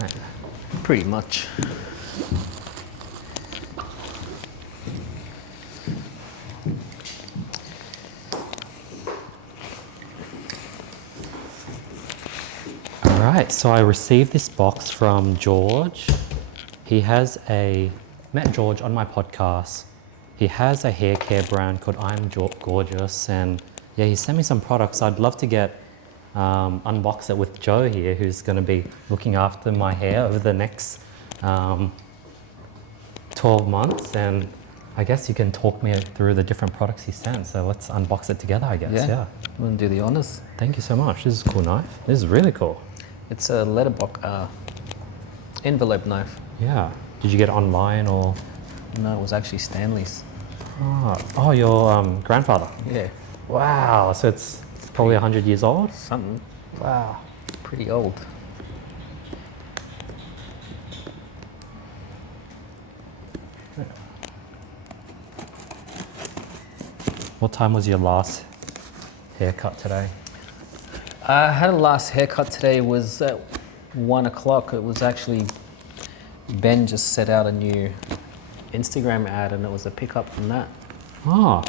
Right. Pretty much. All right, so I received this box from George. He has met George on my podcast. He has a hair care brand called Gorgeous, and yeah, he sent me some products. I'd love to unbox it with Joe here, who's going to be looking after my hair over the next 12 months, and I guess you can talk me through the different products he sent. So let's unbox it together, I guess. Yeah. You want to do the honors? Thank you so much. This is a cool knife. This is really cool. It's a letterbox envelope knife. Yeah. Did you get it online or? No, it was actually Stanley's. Oh, your grandfather. Yeah. Wow. So it's probably 100 years old? Something. Wow. Pretty old. What time was your last haircut today? I had a last haircut today. Was at 1 o'clock. It was actually, Ben just set out a new Instagram ad and it was a pickup from that. Oh.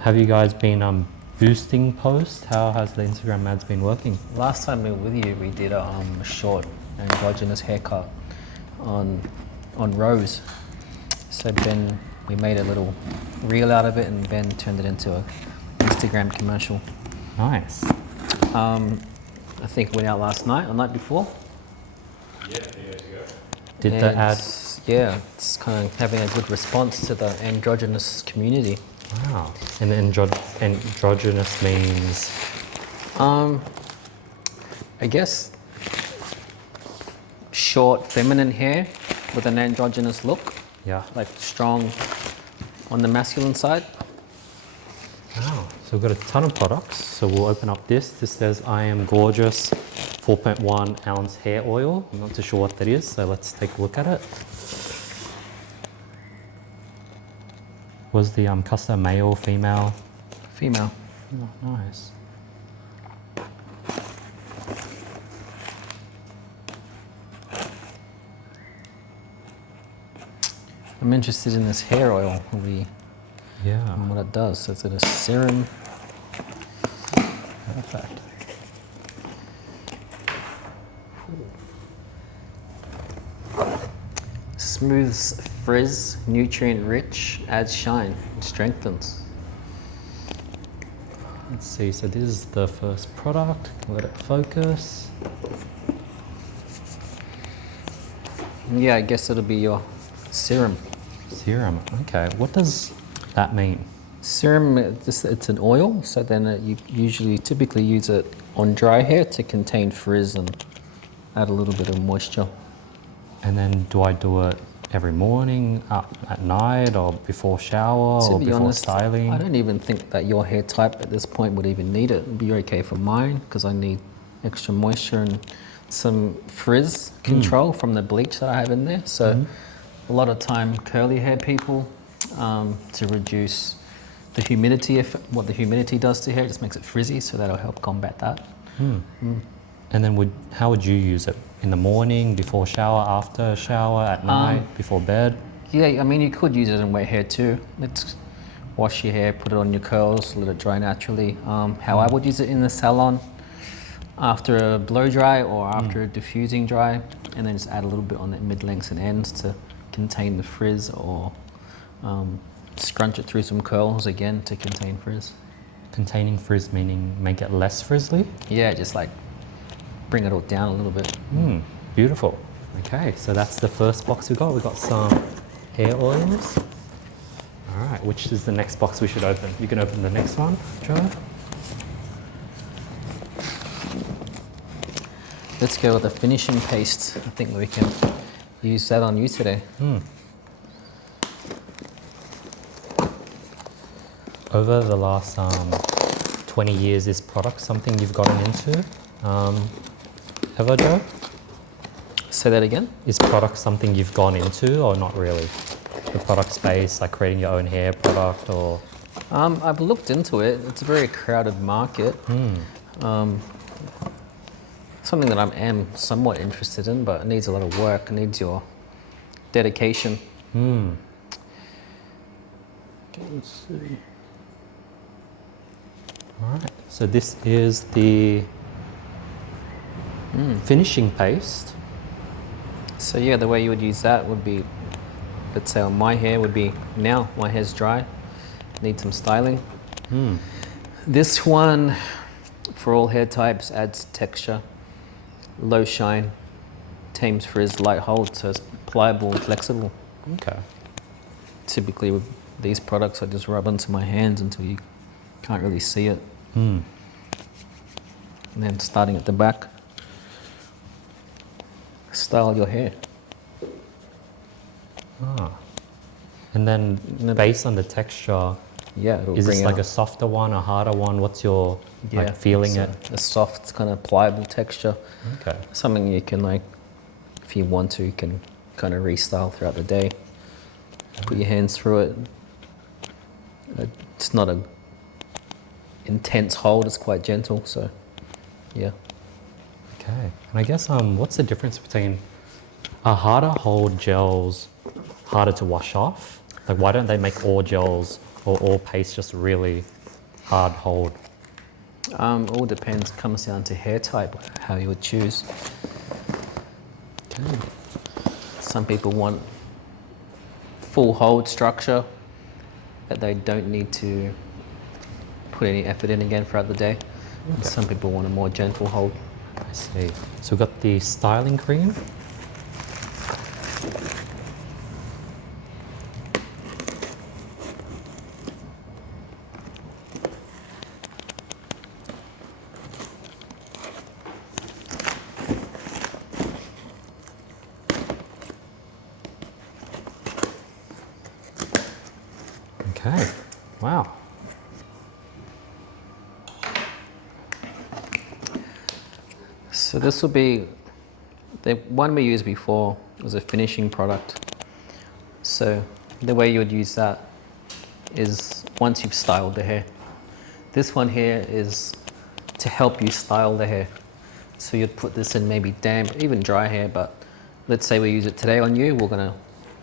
Have you guys been boosting posts? How has the Instagram ads been working? Last time we were with you, we did a short androgynous haircut on Rose. So Ben, we made a little reel out of it and Ben turned it into an Instagram commercial. Nice. I think it went out last night or night before. Yeah, 2 years ago. Did the ad? Yeah, it's kind of having a good response to the androgynous community. Wow. And androgynous means? I guess short feminine hair with an androgynous look, Yeah. like strong on the masculine side. Wow. So we've got a ton of products. So we'll open up this. This says I Am Gorgeous 4.1 ounce hair oil. I'm not too sure what that is, so let's take a look at it. Was the custom male, female? Female. Oh, nice. I'm interested in this hair oil, Yeah. and what it does. So it's in a serum. Perfect. Smooths frizz, nutrient rich, adds shine, strengthens. Let's see. So this is the first product. Let it focus. Yeah, I guess it'll be your serum. Serum. Okay. What does that mean? Serum, it's an oil, so then you typically use it on dry hair to contain frizz and add a little bit of moisture. And then do I do it every morning, at night, or before shower, To or be before honest, styling? I don't even think that your hair type at this point would even need it. It'd be okay for mine because I need extra moisture and some frizz control from the bleach that I have in there. So a lot of time curly hair people to reduce the humidity, what the humidity does to hair, it just makes it frizzy, so that'll help combat that. And then how would you use it? In the morning, before shower, after shower, at night, before bed? Yeah, I mean, you could use it in wet hair too. Let's wash your hair, put it on your curls, let it dry naturally. How I would use it in the salon, after a blow dry or after a diffusing dry, and then just add a little bit on the mid-lengths and ends to contain the frizz, or scrunch it through some curls again to contain frizz. Containing frizz meaning make it less frizzly? Yeah, just like bring it all down a little bit. Beautiful. Okay, so that's the first box we got. We got some hair oils. All right, which is the next box we should open? You can open the next one, Joe. Let's go with the finishing paste. I think we can use that on you today. Over the last 20 years, is product something you've gotten into? Ever, Joe? Say that again? Is product something you've gone into or not really? The product space, like creating your own hair product or? I've looked into it. It's a very crowded market. something that I am somewhat interested in, but it needs a lot of work. It needs your dedication. Let's see. All right, so this is the finishing paste. So yeah, the way you would use that would be, let's say on my hair would be, now my hair's dry, need some styling. This one, for all hair types, adds texture, low shine, tames frizz, light hold, so it's pliable and flexible. Okay. Typically with these products, I just rub onto my hands until you can't really see it. And then starting at the back, style your hair. And then based on the texture, Yeah, it'll is bring this like out, a softer one, a harder one? What's your like feeling it? a soft kind of pliable texture. Okay. Something you can like, if you want to, you can kind of restyle throughout the day. Put your hands through it. It's not a intense hold, it's quite gentle, so yeah. Okay. And I guess what's the difference between are harder hold gels harder to wash off? Like why don't they make all gels or all paste just really hard hold? All depends, comes down to hair type, how you would choose. Okay. Some people want full hold structure that they don't need to put any effort in again throughout the day. And some people want a more gentle hold. I see. So we've got the styling cream. Okay. Wow. So this will be, the one we used before was a finishing product. So the way you would use that is once you've styled the hair. This one here is to help you style the hair. So you'd put this in maybe damp, even dry hair, but let's say we use it today on you, we're gonna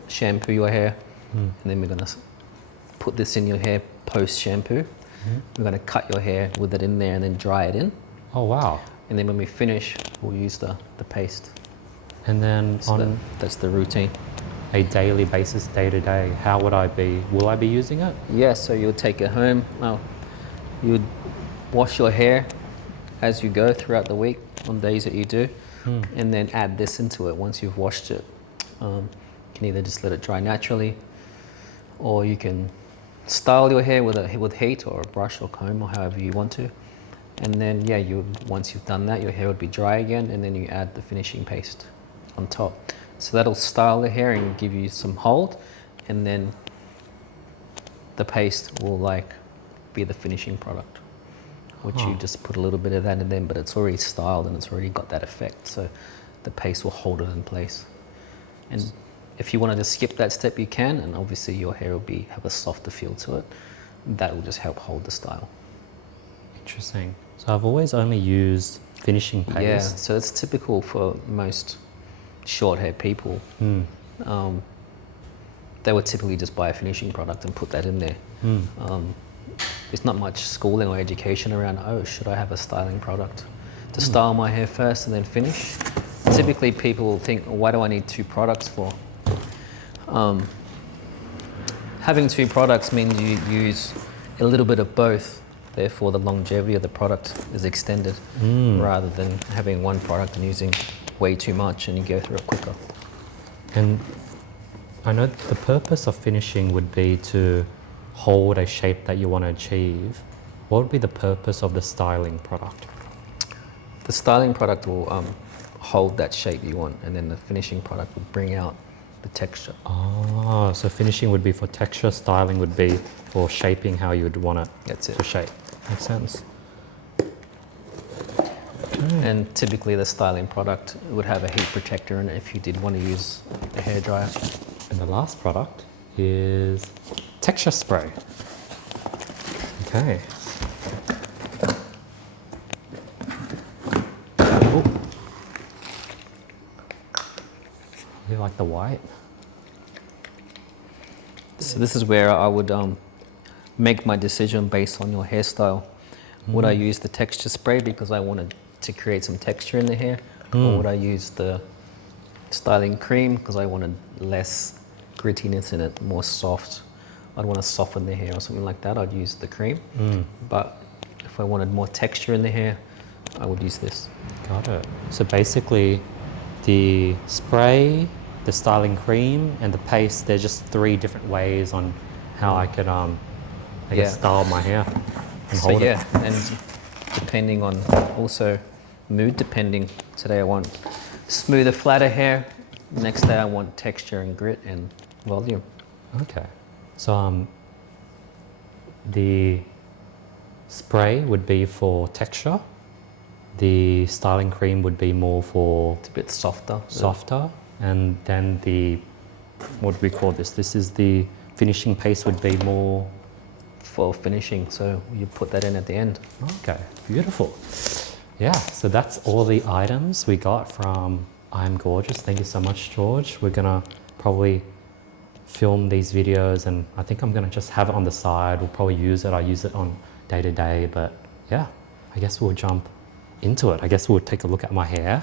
shampoo your hair, and then we're gonna put this in your hair post shampoo. We're gonna cut your hair with it in there and then dry it in. Oh wow. And then when we finish, we'll use the paste. And then So on that's the routine. a daily basis, day to day, how would I be? Will I be using it? Yeah, so you'll take it home. Well, you'd wash your hair as you go throughout the week on days that you do, and then add this into it once you've washed it. You can either just let it dry naturally, or you can style your hair with heat or a brush or comb or however you want to. And then, yeah, once you've done that, your hair would be dry again, and then you add the finishing paste on top. So that'll style the hair and give you some hold, and then the paste will like be the finishing product, which you just put a little bit of that in there, but it's already styled and it's already got that effect. So the paste will hold it in place. And if you wanted to skip that step, you can, and obviously your hair will have a softer feel to it. That will just help hold the style. Interesting. So I've always only used finishing paste. Yeah, so it's typical for most short-haired people. They would typically just buy a finishing product and put that in there. There's not much schooling or education around, oh, should I have a styling product to style my hair first and then finish? Typically people will think, why do I need two products for? Having two products means you use a little bit of both. Therefore, the longevity of the product is extended rather than having one product and using way too much and you go through it quicker. And I know the purpose of finishing would be to hold a shape that you want to achieve. What would be the purpose of the styling product? The styling product will hold that shape you want, and then the finishing product would bring out the texture. Oh, so finishing would be for texture, styling would be for shaping how you would want it That's it. to shape. Makes sense. And typically the styling product would have a heat protector in it if you did want to use a hairdryer. And the last product is texture spray. Okay. Oh, You like the white? So this is where I would make my decision based on your hairstyle. Would I use the texture spray because I wanted to create some texture in the hair, or would I use the styling cream because I wanted less grittiness in it, more soft? I'd want to soften the hair or something like that. I'd use the cream. But if I wanted more texture in the hair, I would use this. Got it. So basically, the spray, the styling cream, and the paste, they're just 3 different ways on how I could, I guess, Yeah. style my hair and So hold it. yeah, and depending on also mood depending. Today I want smoother, flatter hair. Next day I want texture and grit and volume. Okay. So the spray would be for texture. The styling cream would be more for It's a bit softer. softer. And then the, what do we call this? This is the finishing paste would be more. For finishing, so you put that in at the end. Okay, beautiful. Yeah, so that's all the items we got from I'm Gorgeous. Thank you so much, George. We're gonna probably film these videos, and I think I'm gonna just have it on the side. We'll probably use it. I use it on day to day, but yeah, I guess we'll jump into it. I guess we'll take a look at my hair.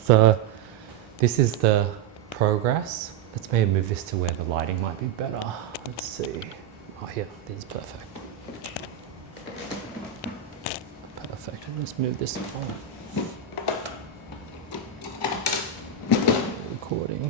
So this is the progress. Let's maybe move this to where the lighting might be better. Let's see. Oh, here, this is perfect. Perfect. Let's move this on. Recording.